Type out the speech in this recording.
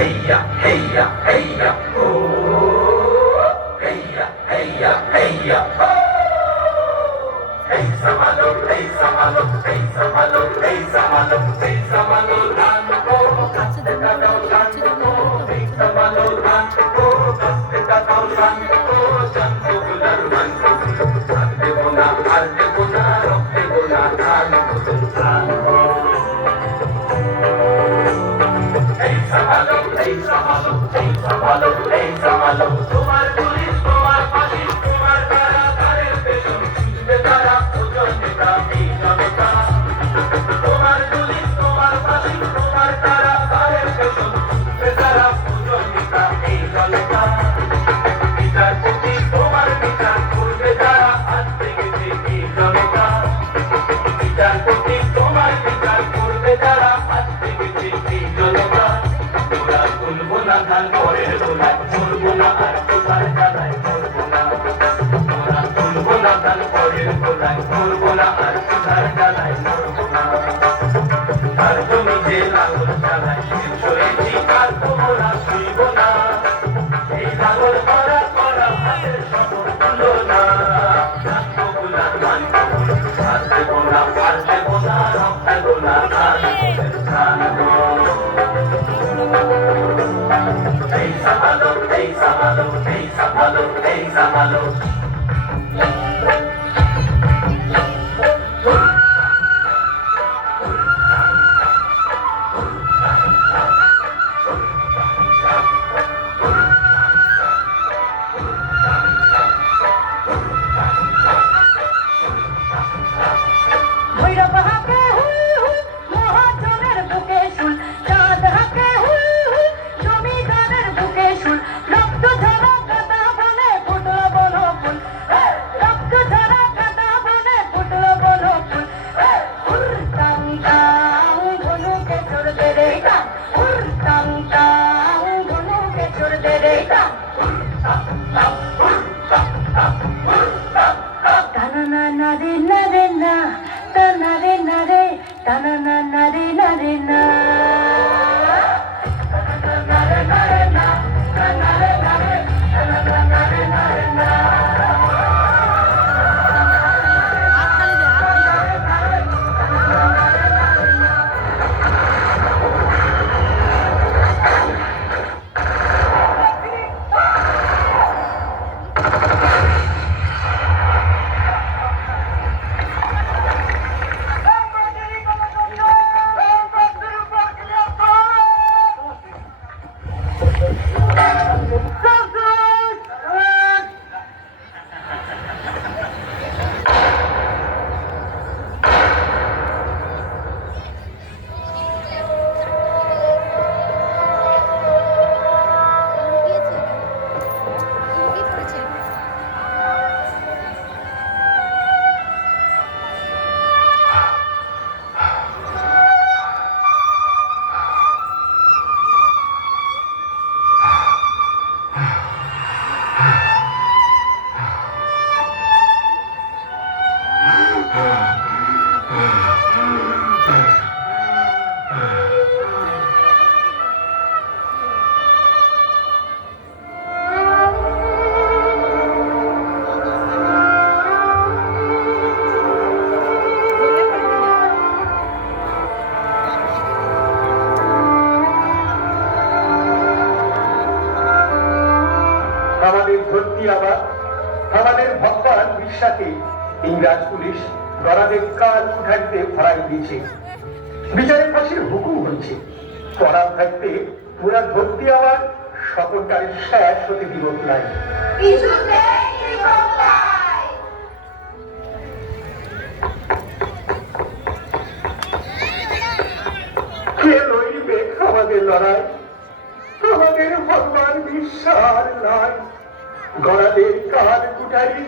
heya, heya, heya, oh, heya, heya, heya, oh. Hey samalo, hey samalo, hey samalo, hey samalo, hey samalo, dan oh, kaste katao dan oh, hey samalo dan oh, kaste katao dan oh, janto gular man, arte bona, rokte bona, dan hey samalo, hey samalo, hey samalo, hey samalo, tumar pulis, tumar pasis, tumar kara karer peshon, betara ojon neta, ei janota. তোমার police তোমার ফাঁসি তোমার তারা কারের পেছন বেচারা ওজন নিতা এই জনতা বিচারপতি তোমার বিচার করবে যারা আজ থেকে এই জনতা বিচারপতি তোমার বিচার করবে যারা আজ থেকে এই জনতা তোরা তুলবো না ধান পরের গোলায় মরবো না আর কোথায় জ্বালায় মরবো না তোরা তুলবো না ধান পরের গোলায় মরবো না আর কোথায় জ্বালায় মরবো না আর তুমি যে লাঙল চালায় সরেছি আর তোমরা শুইব না এই লাঙল করা করা হাতের শপথ হলো না রাষ্ট্রগুলার মান আর দেব না পার দেব না রক্ষা দেব না এই সামালো এই সামালো এই সামালো এই সামালো আমাদের ভগবান বিশ্বাসে ইংরাজ পুলিশ গরাদের কাল উঠাইতে ফরাই দিয়েছে বিচারের ফাঁসির হুকুম হয়েছে পড়া থাকতে পুরা ধরতে আবার সকলকারের শেষ হতে বিরোধ নাই কে লইবে আমাদের লড়াই আমাদের ভগবান বিশ্বাস নাই গড়াদের কাল কুঠারি